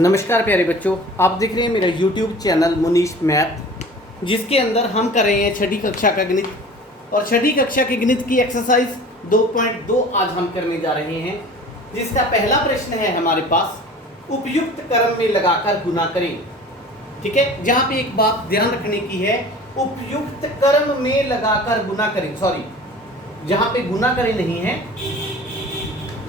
नमस्कार प्यारे बच्चों, आप देख रहे हैं मेरा YouTube चैनल मुनीश मैथ, जिसके अंदर हम कर रहे हैं छठी कक्षा का गणित। और छठी कक्षा के गणित की एक्सरसाइज 2.2 आज हम करने जा रहे हैं, जिसका पहला प्रश्न है हमारे पास, उपयुक्त क्रम में लगाकर गुना करें। ठीक है, जहाँ पे एक बात ध्यान रखने की है, उपयुक्त क्रम में लगाकर गुना करें। सॉरी, जहाँ पे गुना करें नहीं है,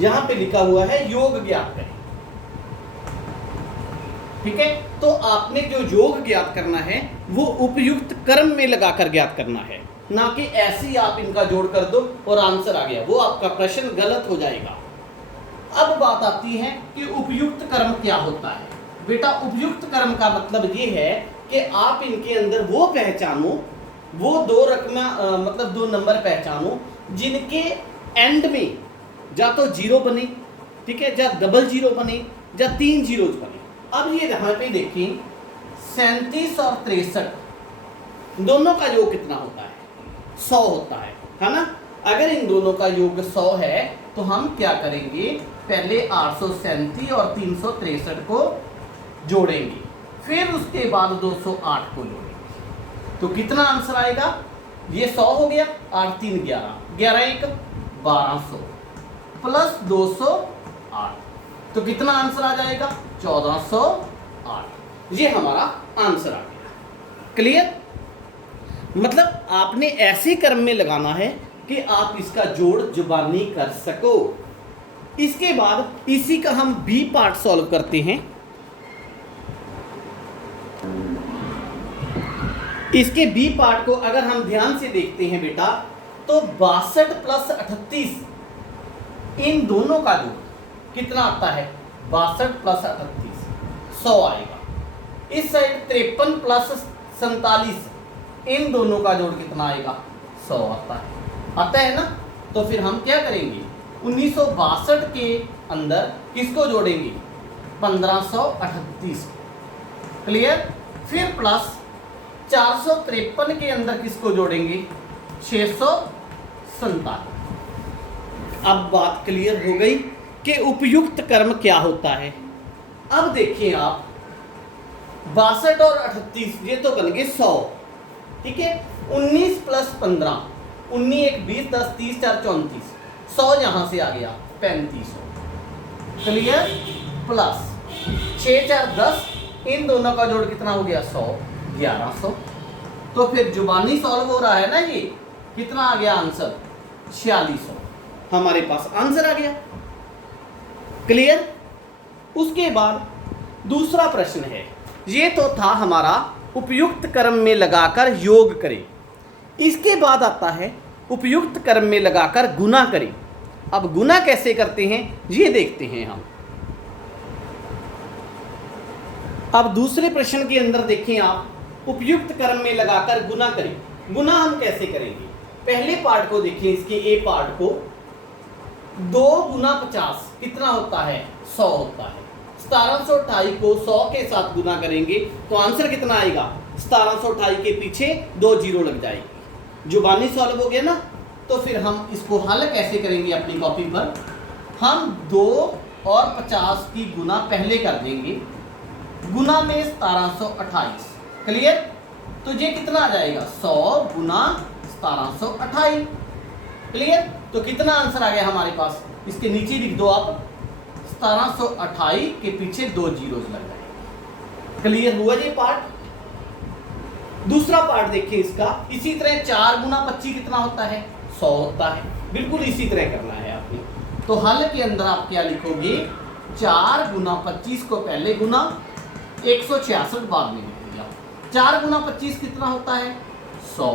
यहाँ पे लिखा हुआ है योग ज्ञात करें। ठीक है, तो आपने जो योग ज्ञात करना है वो उपयुक्त क्रम में लगाकर ज्ञात करना है, ना कि ऐसे ही आप इनका जोड़ कर दो और आंसर आ गया, वो आपका प्रश्न गलत हो जाएगा। अब बात आती है कि उपयुक्त क्रम क्या होता है। बेटा, उपयुक्त क्रम का मतलब ये है कि आप इनके अंदर वो पहचानो, वो दो रकमा मतलब दो नंबर पहचानो जिनके एंड में या तो जीरो बने, ठीक है, या डबल जीरो बने, या 3 जीरोज बने। अब ये यहाँ पे देखिए, 37 और 63 दोनों का योग कितना होता है? 100 होता है ना। अगर इन दोनों का योग 100 है तो हम क्या करेंगे, पहले 837 और 363 को जोड़ेंगे, फिर उसके बाद 208 को जोड़ेंगे। तो कितना आंसर आएगा? ये 100 हो गया, 8 3 11, 11 1 1200 प्लस 208, तो कितना आंसर आ जाएगा? 1408। ये हमारा आंसर आ गया। क्लियर? मतलब आपने ऐसे क्रम में लगाना है कि आप इसका जोड़ जुबानी कर सको। इसके बाद इसी का हम बी पार्ट सॉल्व करते हैं। इसके बी पार्ट को अगर हम ध्यान से देखते हैं बेटा, तो 62 प्लस 38 इन दोनों का जोड़ कितना आता है? 62 प्लस 38 100 आएगा। इस साइड 53 प्लस 47 इन दोनों का जोड़ कितना आएगा? 100 आता है ना। तो फिर हम क्या करेंगे, 1962 के अंदर किसको जोड़ेंगे? 1538। क्लियर? फिर प्लस 453 के अंदर किसको जोड़ेंगे? 647। अब बात क्लियर हो गई कि उपयुक्त क्रम क्या होता है। अब देखिए आप, 62 और 38 ये तो बन गए 100, ठीक है। 19 प्लस 15, 19 1 20 10 30 4 34, 100 यहां से आ गया 3500। क्लियर? प्लस 6 4 10, इन दोनों का जोड़ कितना हो गया? 100 1100। तो फिर जुबानी सॉल्व हो रहा है ना, ये कितना आ गया आंसर? 4600। हमारे पास आंसर आ गया। क्लियर? उसके बाद दूसरा प्रश्न है, ये तो था हमारा उपयुक्त क्रम में लगाकर योग करें। इसके बाद आता है उपयुक्त क्रम में लगाकर गुना करें। अब गुना कैसे करते हैं ये देखते हैं हम। अब दूसरे प्रश्न के अंदर देखें आप, उपयुक्त क्रम में लगाकर गुना करें। गुना हम कैसे करेंगे? पहले पार्ट को देखें, इसके ए पार्ट को। 2 गुना 50 कितना होता है? 100 होता है। 1728 को 100 के साथ गुना करेंगे तो आंसर कितना आएगा? 1728 के पीछे 2 जीरो लग जाएगी। जुबानी सॉल्व हो गया ना। तो फिर हम इसको हल कैसे करेंगे अपनी कॉपी पर? हम 2 और 50 की गुना पहले कर देंगे, गुना में 1728। क्लियर? तो ये कितना आ जाएगा? 100 गुना 1728। क्लियर? तो कितना आंसर आ गया हमारे पास? इसके नीचे लिख दो आप, 1728 के पीछे 2 जीरोज लग जाएंगे। क्लियर हुआ ये पार्ट? दूसरा पार्ट देखिए इसका, इसी तरह 4 गुना 25 कितना होता है? 100 होता है। बिल्कुल इसी तरह करना है आपने। तो हल के अंदर आप क्या लिखोगे? 4 गुना 25 को पहले गुना, 166 बाद में लिख दिया। 4 गुना 25 कितना होता है? 100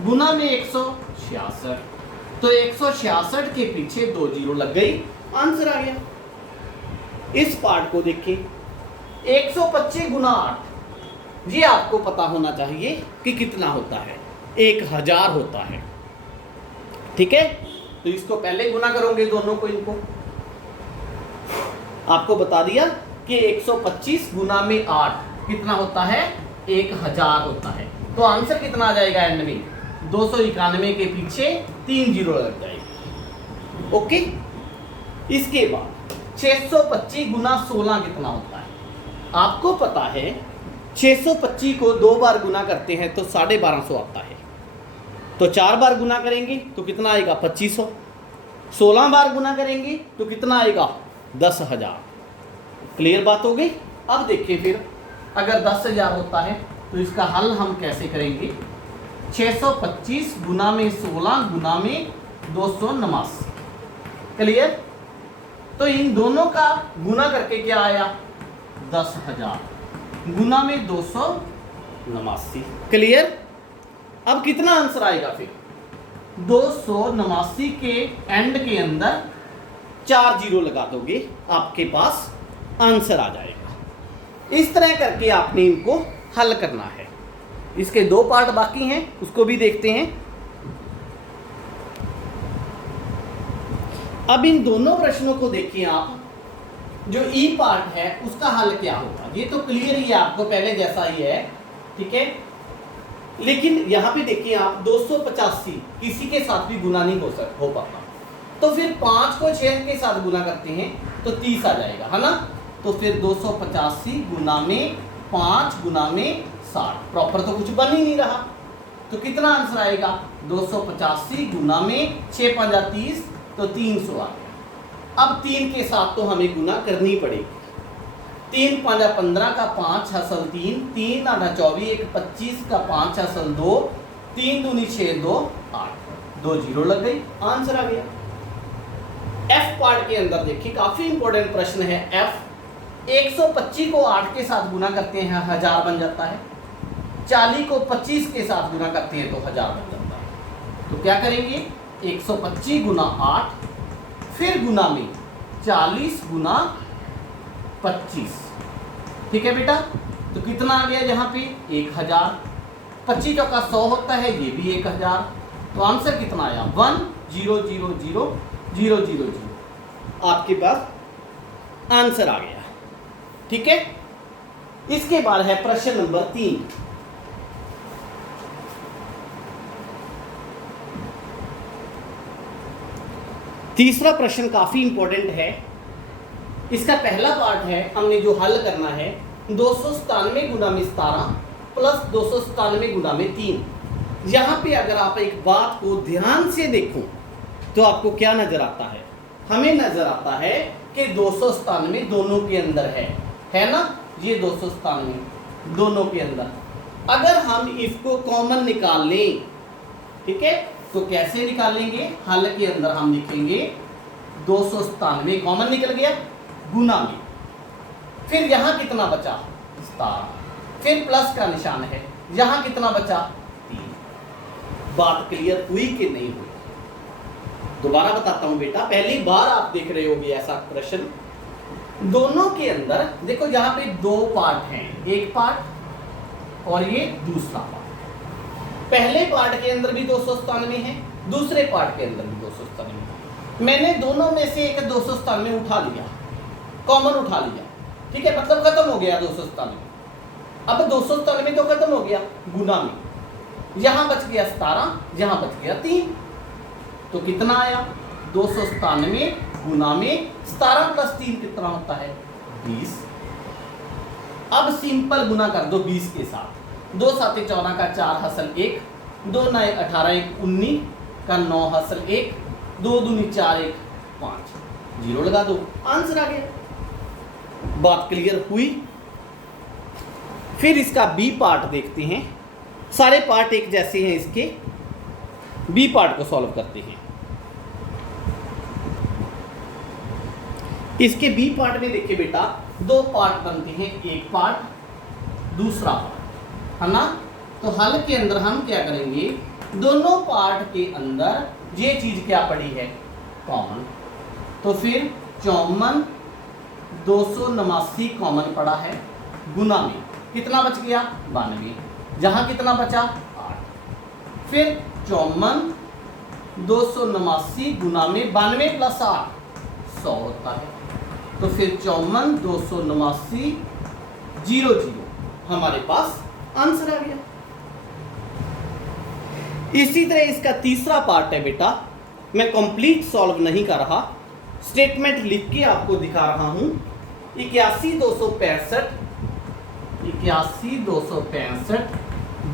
गुना में 166, तो 166 के पीछे 2 जीरो लग गई, आंसर आ गया। इस पार्ट को देखिए, 125 गुना 8, ये आपको पता होना चाहिए कि कितना होता है? 1000 होता है। ठीक है, तो इसको पहले गुना करोगे दोनों को, इनको आपको बता दिया कि 125 गुना में 8 कितना होता है? 1000 होता है। तो आंसर कितना आ जाएगा एंड में? 291 के पीछे 3 जीरो लग जाएगी। ओके। इसके बाद 625 गुना 16 कितना होता है? आपको पता है 625 को 2 बार गुना करते हैं तो 1250 आता है, तो 4 बार गुना करेंगे तो कितना आएगा 2500, 16 बार गुना करेंगे तो कितना आएगा 10,000। क्लियर बात हो गई। अब देखिए फिर अगर 10,000 होता है तो इसका हल हम कैसे करेंगे, 625 गुना में 16 गुना में 289। क्लियर। तो इन दोनों का गुना करके क्या आया 10,000 गुना में 289। क्लियर। अब कितना आंसर आएगा फिर 289 के एंड के अंदर 4 जीरो लगा दोगे आपके पास आंसर आ जाएगा। इस तरह करके आपने इनको हल करना है। इसके 2 पार्ट बाकी हैं, उसको भी देखते हैं। अब इन दोनों प्रश्नों को देखिए आप, जो ई पार्ट है उसका हल क्या होगा, ये तो क्लियर ही है आपको, पहले जैसा ही है, ठीक है। लेकिन यहाँ पे देखिए आप 285 किसी के साथ भी गुना नहीं हो पाता, तो फिर 5 को 6 के साथ गुना करते हैं तो 30 आ जाएगा, है ना। तो फिर 285 गुना में 5 गुना में 60, प्रॉपर तो कुछ बन ही नहीं रहा, तो कितना आंसर आएगा 285 गुना में 6 5 30, तो 300 आ गया। अब 3 के साथ तो हमें गुना करनी पड़ेगी। 3 5 15 का 5 हसल 3, 3 8 24, 1 25 का 5 हसल 2, 3 दूनी 6 2 8, 2 जीरो लग गई, आंसर आ गया। एफ पार्ट के अंदर देखिए काफी इंपॉर्टेंट प्रश्न है। एफ 125 को 8 के साथ गुना करते हैं 1000 बन जाता है, 40 को 25 के साथ गुना करते हैं तो 1000 बन जाता है। तो क्या करेंगे 125 गुना 8 फिर गुना में 40 गुना 25, ठीक है बेटा। तो कितना आ गया यहाँ पे 1000, 25 चौका 100 होता है, ये भी 1000, तो आंसर कितना आया 10000000। आपके पास आंसर आ गया, ठीक है। इसके बाद है प्रश्न नंबर 3। तीसरा प्रश्न काफी इंपॉर्टेंट है। इसका पहला पार्ट है, हमने जो हल करना है 297 गुना में 17 प्लस 297 गुना में 3। यहाँ पे अगर आप एक बात को ध्यान से देखो तो आपको क्या नजर आता है, हमें नजर आता है कि 297 दोनों के अंदर है ना, ये 297 दोनों के अंदर। अगर हम इसको कॉमन निकाल लें, ठीक है, तो कैसे निकालेंगे, हल के अंदर हम लिखेंगे 297 कॉमन निकल गया गुना में, फिर यहां कितना बचा 17, फिर प्लस का निशान है, यहां कितना बचा 3। बात क्लियर हुई कि नहीं हुई? दोबारा बताता हूं बेटा, पहली बार आप देख रहे होगे ऐसा प्रश्न। दोनों के अंदर देखो यहाँ पे 2 पार्ट हैं, एक पार्ट और ये दूसरा पार्ट। पहले पार्ट के अंदर भी 297 है, दूसरे पार्ट के अंदर भी 297। मैंने दोनों में से एक 297 उठा लिया, कॉमन उठा लिया, ठीक है, मतलब खत्म हो गया 297। अब 297 तो खत्म हो गया गुना में, यहां बच गया 17, यहां बच गया 3, तो कितना आया 297 गुना में 17 प्लस 3 कितना होता है 20। अब सिंपल गुना कर दो 20 के साथ, 2 7 14 का 4 हसल 1, 2 9 18 1 19 का 9 हसल 1, 2 दूनी 4 1 5, जीरो लगा दो, आंसर आ गया। बात क्लियर हुई? फिर इसका बी पार्ट देखते हैं। सारे पार्ट एक जैसे हैं, इसके बी पार्ट को सॉल्व करते हैं। इसके बी पार्ट में देखिए बेटा 2 पार्ट बनते हैं, एक पार्ट दूसरा पार्ट, है ना। तो हल के अंदर हम क्या करेंगे, दोनों पार्ट के अंदर ये चीज क्या पड़ी है कॉमन, तो फिर 54 289 कॉमन पड़ा है, गुना में कितना बच गया 92, जहां कितना बचा 8, फिर 54 289 गुना में 92 प्लस 8 100 होता है, तो फिर 54 289 0 0, हमारे पास आंसर आ गया। इसी तरह इसका तीसरा पार्ट है बेटा, मैं कंप्लीट सॉल्व नहीं कर रहा, स्टेटमेंट लिख के आपको दिखा रहा हूं। 81 265 81,265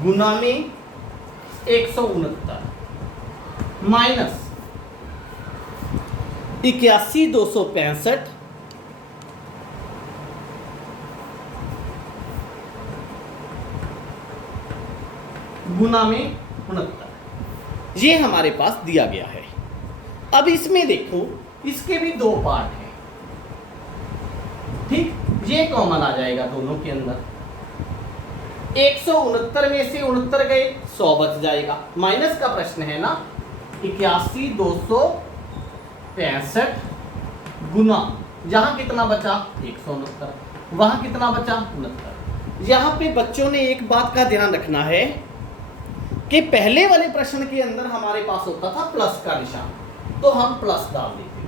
गुना में 169 माइनस 81,265 गुना में 69, ये हमारे पास दिया गया है। अब इसमें देखो, इसके भी दो पार्ट हैं, ठीक, ये कॉमन आ जाएगा दोनों के अंदर। 169 में से 69 गए, 100 बच जाएगा। माइनस का प्रश्न है ना, 81,265 गुना, यहां कितना बचा 169, वहां कितना बचा 69। यहां पे बच्चों ने एक बात का ध्यान रखना है कि पहले वाले प्रश्न के अंदर हमारे पास होता था प्लस का निशान, तो हम प्लस डाल देते थे।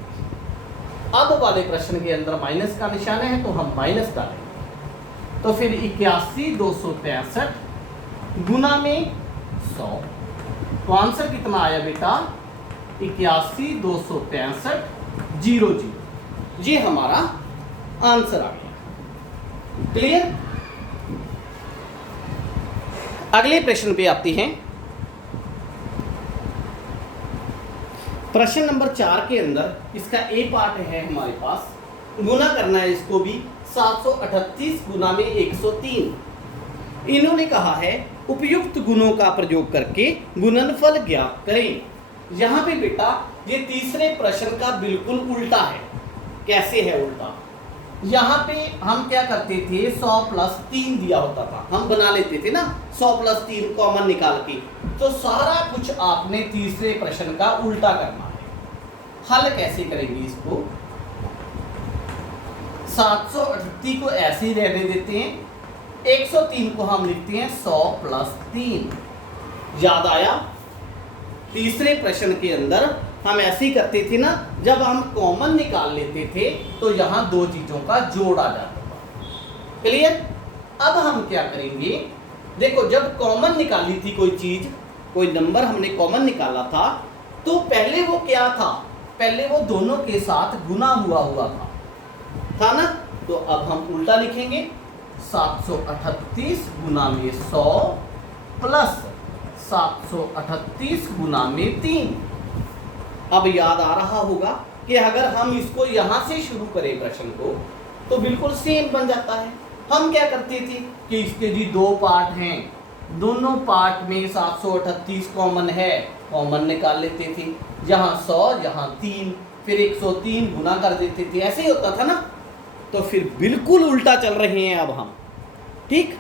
अब वाले प्रश्न के अंदर माइनस का निशान है, तो हम माइनस डालेंगे। तो फिर 81,265 गुना में 100, तो आंसर कितना आया बेटा 81,265 00, ये हमारा आंसर आ गया। क्लियर? अगले प्रश्न पे आते हैं। प्रश्न नंबर 4 के अंदर इसका ए पार्ट है हमारे पास, गुना करना है इसको भी 738 गुना में 103। इन्होंने कहा है उपयुक्त गुणों का प्रयोग करके गुणनफल ज्ञात करें। यहाँ पे बेटा ये तीसरे प्रश्न का बिल्कुल उल्टा है। कैसे है उल्टा? यहाँ पे हम क्या करते थे, 100 + 3 दिया होता था, हम बना लेते थे ना 100 + 3 कॉमन निकाल के। तो सारा कुछ आपने तीसरे प्रश्न का उल्टा करना है। हल कैसे करेंगे इसको? 738 को ऐसे ही रहने देते हैं, 103 को हम लिखते हैं 100 + 3। याद आया? तीसरे प्रश्न के अंदर हम ऐसे ही करते थे ना, जब हम कॉमन निकाल लेते थे तो यहां दो चीजों का जोड़ आ जाता था। क्लियर? अब हम क्या करेंगे, देखो जब कॉमन निकाली थी कोई चीज, कोई नंबर हमने कॉमन निकाला था, तो पहले वो क्या था, पहले वो दोनों के साथ गुना हुआ था ना। तो अब हम उल्टा लिखेंगे, 738 गुना में 100 प्लस 738 गुना में 3। अब याद आ रहा होगा कि अगर हम इसको यहां से शुरू करें प्रश्न को, तो बिल्कुल सेम बन जाता है। हम क्या करते थे कि इसके जी दो पार्ट हैं, दोनों पार्ट में 738 कॉमन है, कॉमन निकाल लेते थे, यहाँ 100 यहाँ 3, फिर 103 गुना कर देते थे। ऐसे ही होता था ना। तो फिर बिल्कुल उल्टा चल रहे हैं अब हम, ठीक।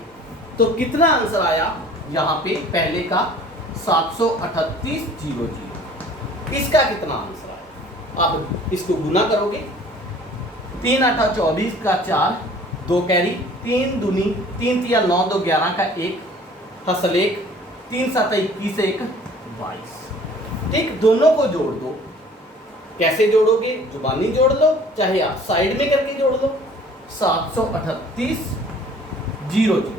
तो कितना आंसर आया यहाँ पे, पहले का 738 00, इसका कितना आंसर आया? अब इसको गुना करोगे, 3 × 8 = 24 का 4, 2 कैरी, 3 दूनी 3 × 9 = 2, 11 का 1, हसल 1, 3 × 7 = 21, 1 22। ठीक, दोनों को जोड़ दो। कैसे जोड़ोगे? जुबानी जोड़ लो, चाहे आप साइड में करके जोड़ लो। 738 00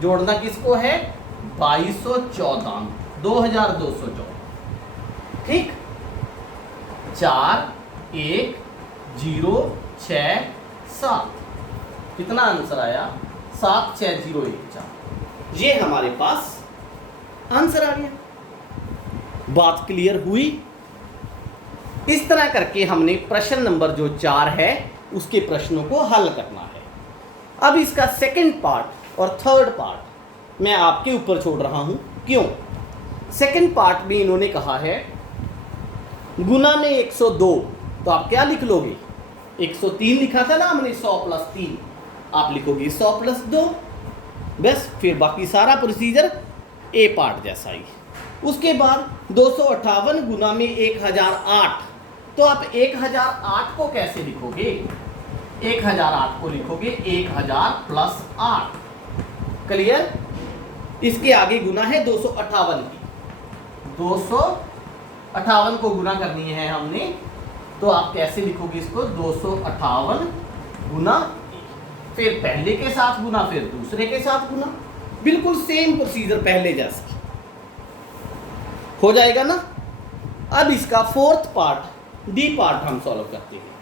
जोड़ना किसको है? 2214, 2214। ठीक, 4 1 0 6 7, कितना आंसर आया? 76014। ये हमारे पास आंसर आ गया। बात क्लियर हुई? इस तरह करके हमने प्रश्न नंबर जो 4 है उसके प्रश्नों को हल करना है। अब इसका सेकंड पार्ट और थर्ड पार्ट मैं आपके ऊपर छोड़ रहा हूं। क्यों? सेकंड पार्ट में इन्होंने कहा है गुना में 102, तो आप क्या लिख लोगे? 103 लिखा था ना हमने, 100 + 3, आप लिखोगे 100 + 2, बस। फिर बाकी सारा प्रोसीजर ए पार्ट जैसा ही। उसके बाद 258 गुना में 1008, तो आप 1008 को कैसे लिखोगे? 1008 को लिखोगे 1000 + 8। क्लियर? इसके आगे गुना है 258 की, 258 को गुना करनी है हमने, तो आप कैसे लिखोगे इसको? 258 गुना, फिर पहले के साथ गुना, फिर दूसरे के साथ गुना, बिल्कुल सेम प्रोसीजर पहले जैसा हो जाएगा ना। अब इसका फोर्थ पार्ट, डी पार्ट हम सॉल्व करते हैं।